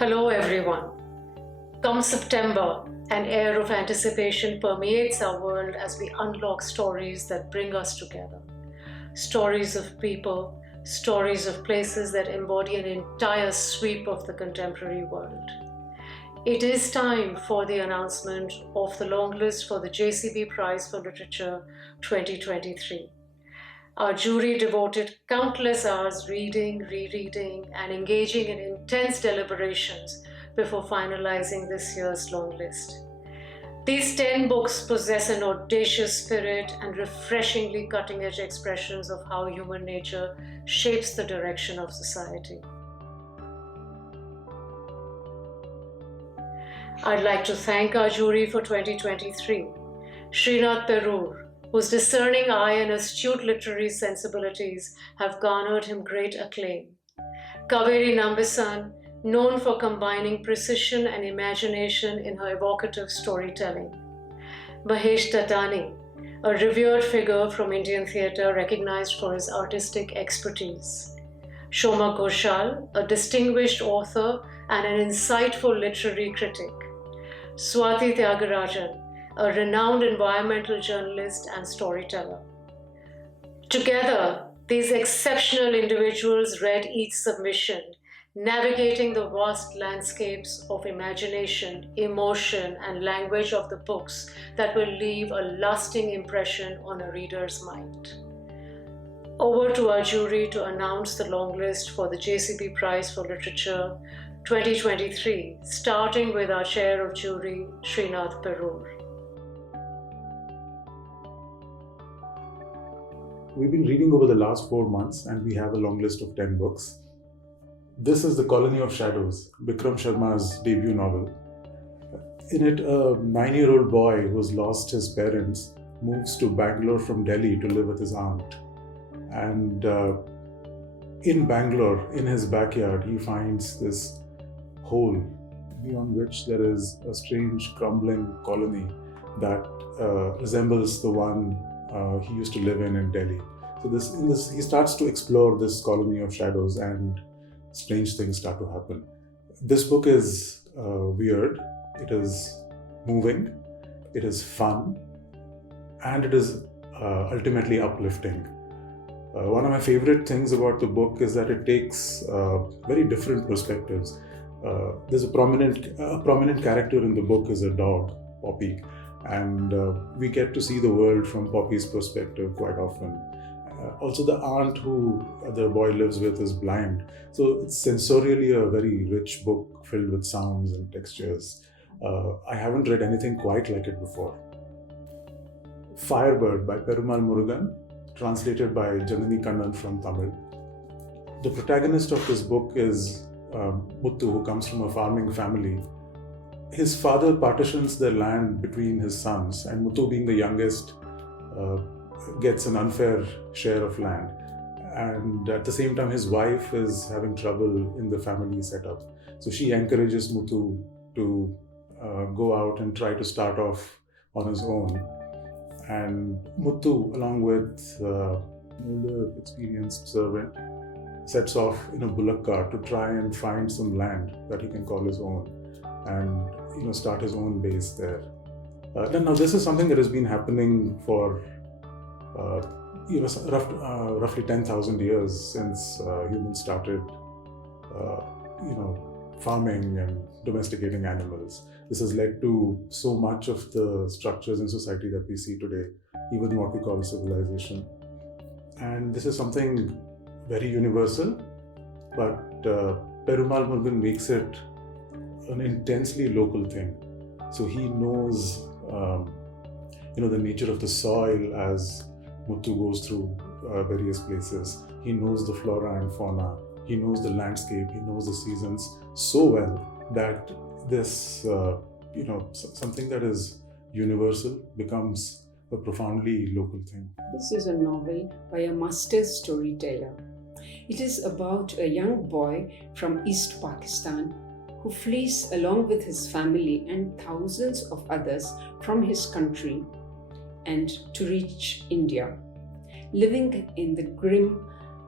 Hello everyone. Come September, an air of anticipation permeates our world as we unlock stories that bring us together. Stories of people, stories of places that embody an entire sweep of the contemporary world. It is time for the announcement of the longlist for the JCB Prize for Literature 2023. Our jury devoted countless hours reading, rereading, and engaging in intense deliberations before finalizing this year's longlist. These 10 books possess an audacious spirit and refreshingly cutting-edge expressions of how human nature shapes the direction of society. I'd like to thank our jury for 2023, Srinath Perur, whose discerning eye and astute literary sensibilities have garnered him great acclaim. Kaveri Nambisan, known for combining precision and imagination in her evocative storytelling. Mahesh Tatani, a revered figure from Indian theatre recognized for his artistic expertise. Shoma Ghoshal, a distinguished author and an insightful literary critic. Swati Tyagarajan, a renowned environmental journalist and storyteller. Together, these exceptional individuals read each submission, navigating the vast landscapes of imagination, emotion, and language of the books that will leave a lasting impression on a reader's mind. Over to our jury to announce the longlist for the JCB Prize for Literature 2023, starting with our chair of jury, Srinath Perur. We've been reading over the last 4 months and we have a long list of 10 books. This is The Colony of Shadows, Bikram Sharma's debut novel. In it, a 9-year-old boy who has lost his parents moves to Bangalore from Delhi to live with his aunt. And in Bangalore, in his backyard, he finds this hole beyond which there is a strange crumbling colony that resembles the one he used to live in Delhi. So he starts to explore this colony of shadows and strange things start to happen. This book is weird, it is moving, it is fun, and it is ultimately uplifting. One of my favorite things about the book is that it takes very different perspectives. There's a prominent character in the book is a dog, Poppy, and we get to see the world from Poppy's perspective quite often. Also, the aunt who the boy lives with is blind, so it's sensorially a very rich book filled with sounds and textures. I haven't read anything quite like it before. Firebird by Perumal Murugan, translated by Janani Kannan from Tamil. The protagonist of this book is Muthu, who comes from a farming family. His father partitions their land between his sons, and Muthu, being the youngest, gets an unfair share of land. And at the same time, his wife is having trouble in the family setup. So she encourages Muthu to go out and try to start off on his own. And Muthu, along with an older, experienced servant, sets off in a bullock cart to try and find some land that he can call his own and start his own base there. Now this is something that has been happening for roughly 10,000 years since humans started farming and domesticating animals. This has led to so much of the structures in society that we see today, even what we call civilization. And this is something very universal, but Perumal Murugan makes it an intensely local thing. So he knows the nature of the soil as Muthu goes through various places. He knows the flora and fauna. He knows the landscape. He knows the seasons so well that this, something that is universal becomes a profoundly local thing. This is a novel by a master storyteller. It is about a young boy from East Pakistan who flees along with his family and thousands of others from his country and to reach India. Living in the grim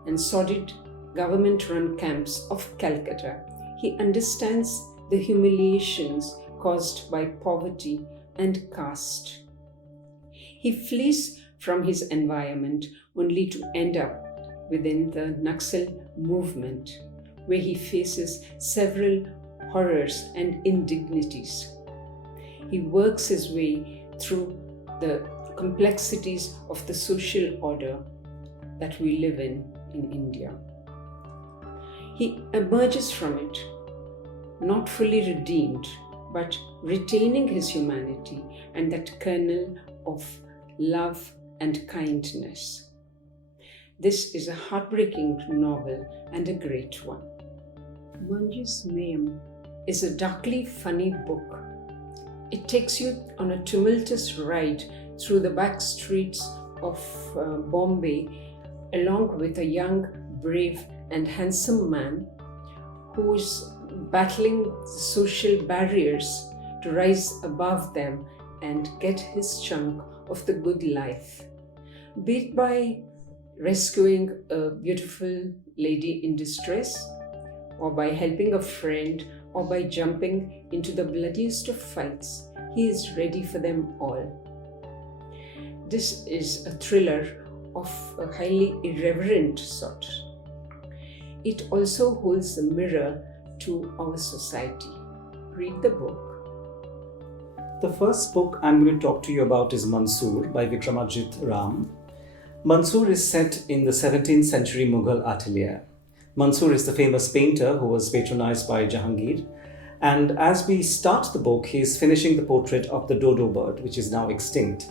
and sordid government-run camps of Calcutta, he understands the humiliations caused by poverty and caste. He flees from his environment only to end up within the Naxal movement, where he faces several horrors and indignities. He works his way through the complexities of the social order that we live in India. He emerges from it, not fully redeemed, but retaining his humanity and that kernel of love and kindness. This is a heartbreaking novel and a great one. Manju's Mayam is a darkly funny book. It takes you on a tumultuous ride through the back streets of Bombay, along with a young, brave, and handsome man who is battling social barriers to rise above them and get his chunk of the good life, be it by rescuing a beautiful lady in distress, or by helping a friend, or by jumping into the bloodiest of fights. He is ready for them all. This is a thriller of a highly irreverent sort. It also holds a mirror to our society. Read the book. The first book I'm going to talk to you about is Mansoor by Vikramajit Ram. Mansoor is set in the 17th century Mughal atelier. Mansoor is the famous painter who was patronized by Jahangir. And as we start the book, he is finishing the portrait of the dodo bird, which is now extinct.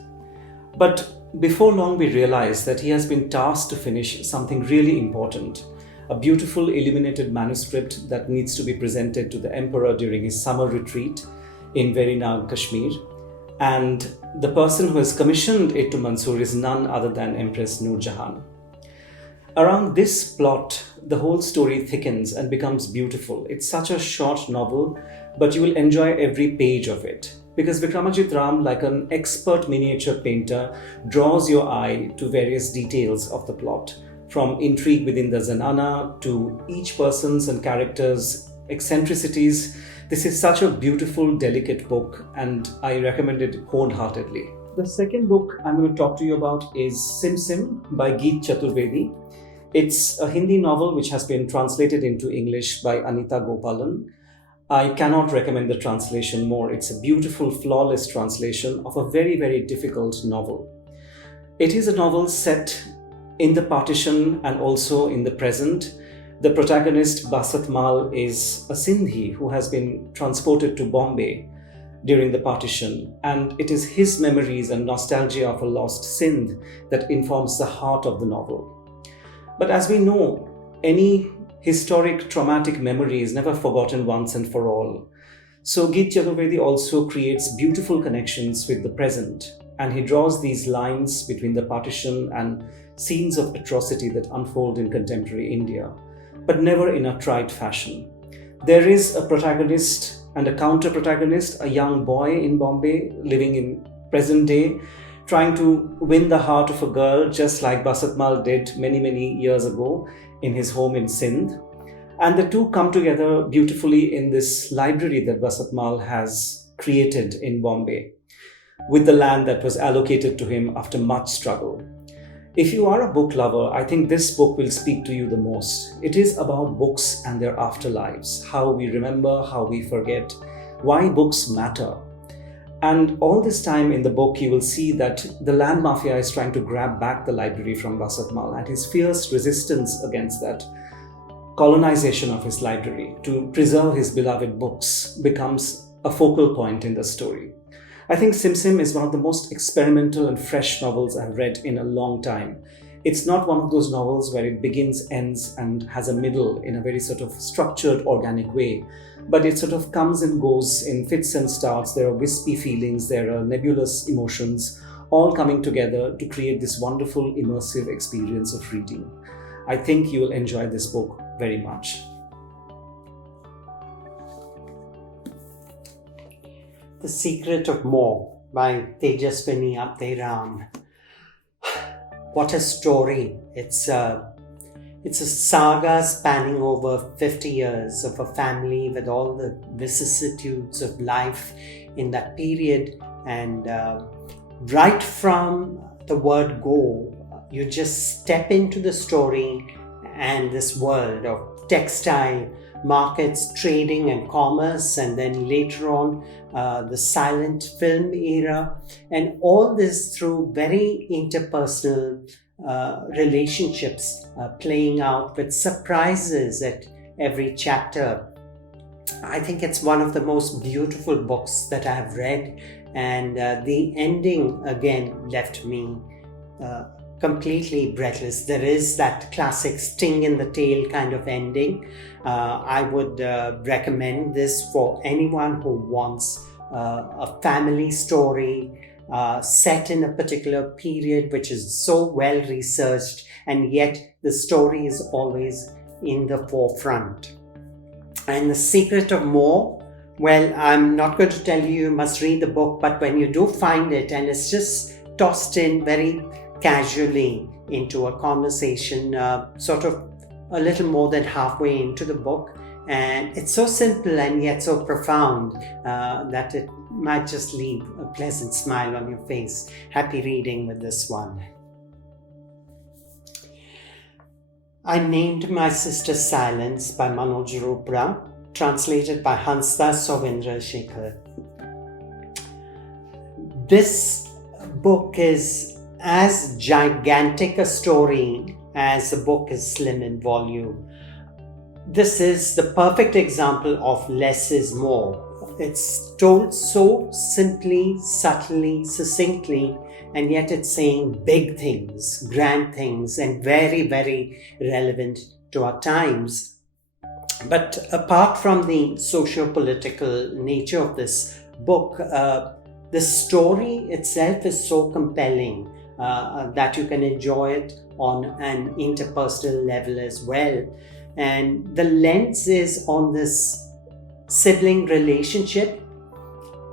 But before long, we realize that he has been tasked to finish something really important, a beautiful illuminated manuscript that needs to be presented to the emperor during his summer retreat in Verinag, Kashmir. And the person who has commissioned it to Mansoor is none other than Empress Noor Jahan. Around this plot, the whole story thickens and becomes beautiful. It's such a short novel, but you will enjoy every page of it. Because Vikramajit Ram, like an expert miniature painter, draws your eye to various details of the plot, from intrigue within the zanana to each person's and character's eccentricities. This is such a beautiful, delicate book, and I recommend it wholeheartedly. The second book I'm going to talk to you about is Simm by Geet Chaturvedi. It's a Hindi novel which has been translated into English by Anita Gopalan. I cannot recommend the translation more. It's a beautiful, flawless translation of a very, very difficult novel. It is a novel set in the partition and also in the present. The protagonist, Basat Mal, is a Sindhi who has been transported to Bombay during the partition, and it is his memories and nostalgia of a lost Sindh that informs the heart of the novel. But as we know, any historic traumatic memory is never forgotten once and for all. So Geet Chaturvedi also creates beautiful connections with the present, and he draws these lines between the partition and scenes of atrocity that unfold in contemporary India, but never in a trite fashion. There is a protagonist and a counter-protagonist, a young boy in Bombay living in present day, trying to win the heart of a girl just like Basat Mal did many, many years ago in his home in Sindh. And the two come together beautifully in this library that Basat Mal has created in Bombay, with the land that was allocated to him after much struggle. If you are a book lover, I think this book will speak to you the most. It is about books and their afterlives, how we remember, how we forget, why books matter. And all this time in the book, you will see that the land mafia is trying to grab back the library from Basat Mal, and his fierce resistance against that colonization of his library to preserve his beloved books becomes a focal point in the story. I think Simm is one of the most experimental and fresh novels I've read in a long time. It's not one of those novels where it begins, ends, and has a middle in a very sort of structured, organic way. But it sort of comes and goes in fits and starts. There are wispy feelings, there are nebulous emotions, all coming together to create this wonderful, immersive experience of reading. I think you will enjoy this book very much. The Secret of More by Tejaswini Apteram. What a story. It's It's a saga spanning over 50 years of a family with all the vicissitudes of life in that period. And right from the word go, you just step into the story and this world of textile markets, trading and commerce, and then later on the silent film era, and all this through very interpersonal relationships playing out with surprises at every chapter. I think it's one of the most beautiful books that I have read, and the ending again left me completely breathless. There is that classic sting in the tail kind of ending. I would recommend this for anyone who wants a family story set in a particular period which is so well researched, and yet the story is always in the forefront. And The Secret of More, well, I'm not going to tell you must read the book, but when you do find it, and it's just tossed in very casually into a conversation, sort of a little more than halfway into the book, and it's so simple and yet so profound that it might just leave a pleasant smile on your face. Happy reading with this one. I named my sister Silence by Manoj Ropra, translated by Hansda Sovendra Shekhar. This book is as gigantic a story as the book is slim in volume. This is the perfect example of less is more. It's told so simply, subtly, succinctly, and yet it's saying big things, grand things, and very, very relevant to our times. But apart from the socio-political nature of this book, the story itself is so compelling that you can enjoy it on an interpersonal level as well. And the lens is on this sibling relationship,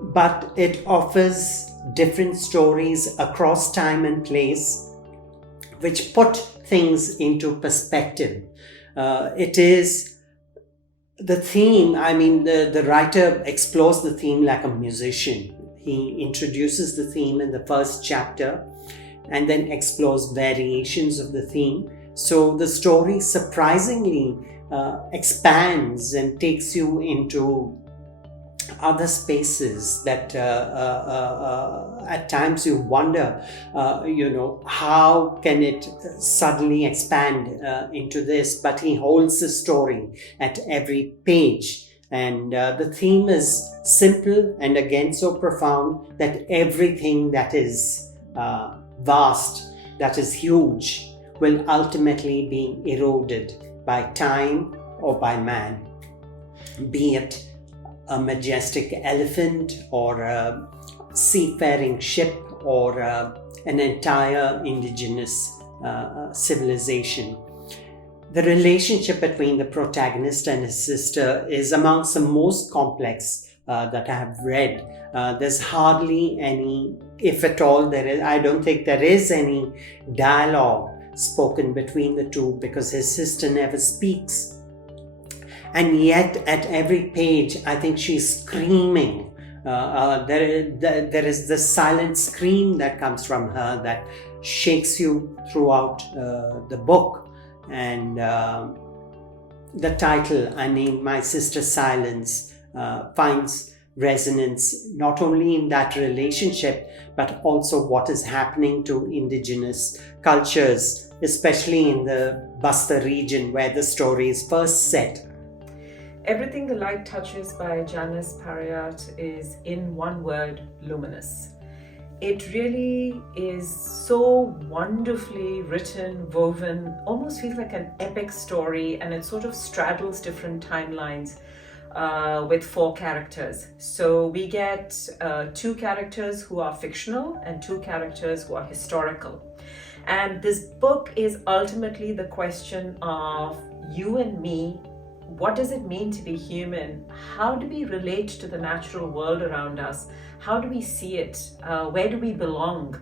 but it offers different stories across time and place which put things into perspective. It is the theme, the writer explores the theme like a musician. He introduces the theme in the first chapter and then explores variations of the theme. So the story surprisingly expands and takes you into other spaces that at times you wonder, how can it suddenly expand into this? But he holds the story at every page. And the theme is simple and again so profound that everything that is vast, that is huge, will ultimately be eroded by time or by man, be it a majestic elephant or a seafaring ship or an entire indigenous civilization. The relationship between the protagonist and his sister is amongst the most complex that I have read. There's hardly any, if at all there is, I don't think there is any dialogue spoken between the two because his sister never speaks. And yet at every page, I think she's screaming. There is this silent scream that comes from her that shakes you throughout the book. And the title, I named my sister Silence, finds resonance not only in that relationship, but also what is happening to indigenous cultures, especially in the Bastar region where the story is first set. Everything the Light Touches by Janice Parayat is, in one word, luminous. It really is so wonderfully written, woven, almost feels like an epic story, and it sort of straddles different timelines with 4 characters. So we get 2 characters who are fictional and 2 characters who are historical. And this book is ultimately the question of you and me. What does it mean to be human? How do we relate to the natural world around us? How do we see it? Where do we belong?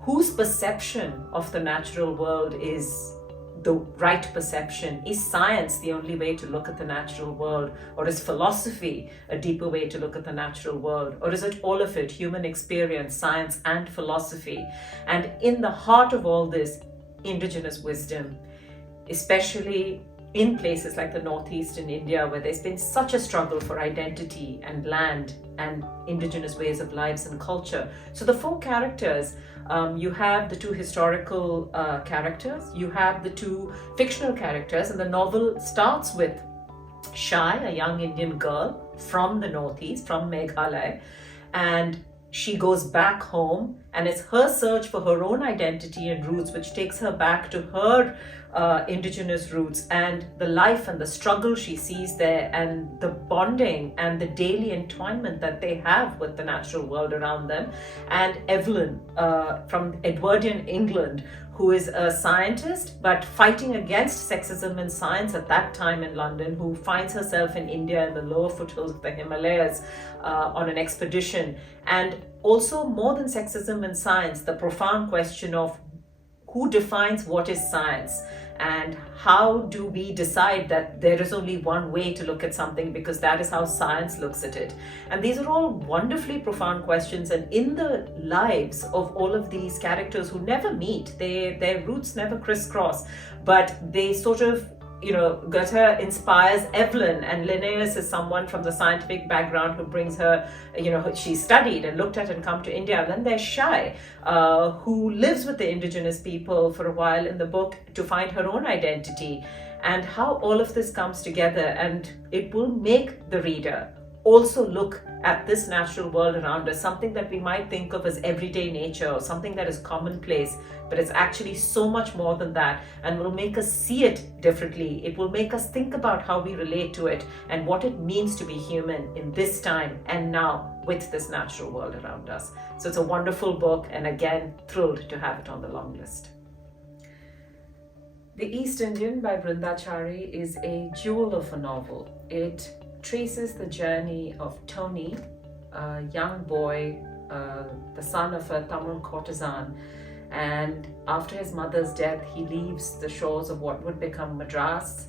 Whose perception of the natural world is the right perception? Is science the only way to look at the natural world? Or is philosophy a deeper way to look at the natural world? Or is it all of it, human experience, science and philosophy? And in the heart of all this, indigenous wisdom, especially in places like the Northeast in India, where there's been such a struggle for identity and land and indigenous ways of lives and culture. So the four characters, you have the two historical characters, you have the two fictional characters, and the novel starts with Shai, a young Indian girl from the Northeast, from Meghalaya, and she goes back home, and it's her search for her own identity and roots which takes her back to her indigenous roots, and the life and the struggle she sees there, and the bonding and the daily entwinement that they have with the natural world around them. And Evelyn from Edwardian England, who is a scientist but fighting against sexism in science at that time in London, who finds herself in India in the lower foothills of the Himalayas on an expedition. And also, more than sexism in science, the profound question of who defines what is science, and how do we decide that there is only one way to look at something because that is how science looks at it. And these are all wonderfully profound questions, and in the lives of all of these characters who never meet, their roots never crisscross, but they sort of, Goethe inspires Evelyn, and Linnaeus is someone from the scientific background who brings her, she studied and looked at and come to India. And then there's Shai, who lives with the indigenous people for a while in the book to find her own identity, and how all of this comes together. And it will make the reader also look at this natural world around us, something that we might think of as everyday nature or something that is commonplace, but it's actually so much more than that, and will make us see it differently. It will make us think about how we relate to it and what it means to be human in this time and now with this natural world around us. So it's a wonderful book, and again, thrilled to have it on the long list. The East Indian by Vrindachari is a jewel of a novel. It traces the journey of Tony, a young boy, the son of a Tamil courtesan, and after his mother's death he leaves the shores of what would become Madras,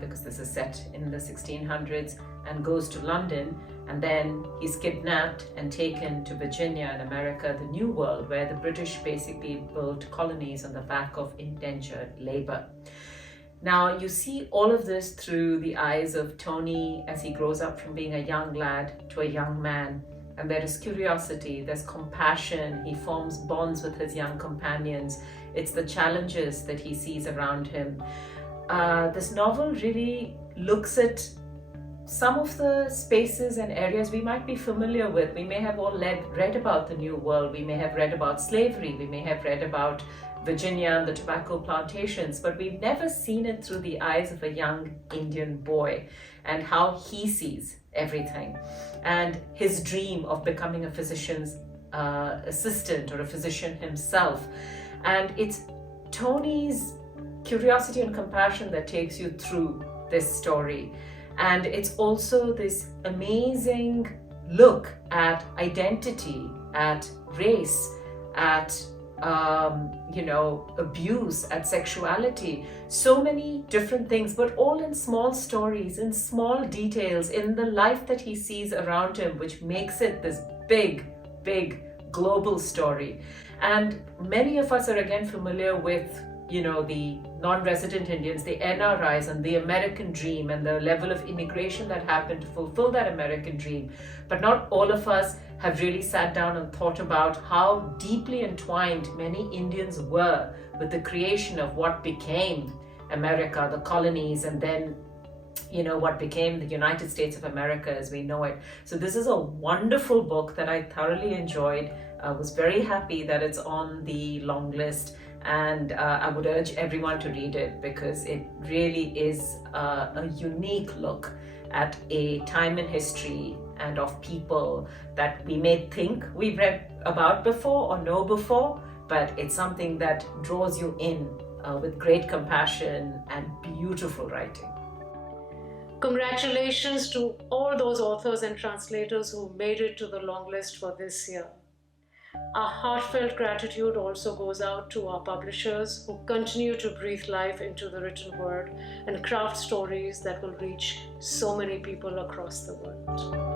because this is set in the 1600s, and goes to London, and then he's kidnapped and taken to Virginia in America, the New World, where the British basically built colonies on the back of indentured labor. Now, you see all of this through the eyes of Tony as he grows up from being a young lad to a young man. And there is curiosity, there's compassion, he forms bonds with his young companions. It's the challenges that he sees around him. This novel really looks at some of the spaces and areas we might be familiar with. We may have all read about the New World, we may have read about slavery, we may have read about Virginia and the tobacco plantations, but we've never seen it through the eyes of a young Indian boy and how he sees everything, and his dream of becoming a physician's assistant or a physician himself. And it's Tony's curiosity and compassion that takes you through this story. And it's also this amazing look at identity, at race, at abuse, at sexuality, so many different things, but all in small stories, in small details, in the life that he sees around him, which makes it this big global story. And many of us are again familiar with the non-resident Indians, the NRIs, and the American dream and the level of immigration that happened to fulfill that American dream. But not all of us have really sat down and thought about how deeply entwined many Indians were with the creation of what became America, the colonies, and then what became the United States of America as we know it. So this is a wonderful book that I thoroughly enjoyed. I was very happy that it's on the long list. And I would urge everyone to read it, because it really is a unique look at a time in history and of people that we may think we've read about before or know before, but it's something that draws you in with great compassion and beautiful writing. Congratulations to all those authors and translators who made it to the long list for this year. Our heartfelt gratitude also goes out to our publishers who continue to breathe life into the written word and craft stories that will reach so many people across the world.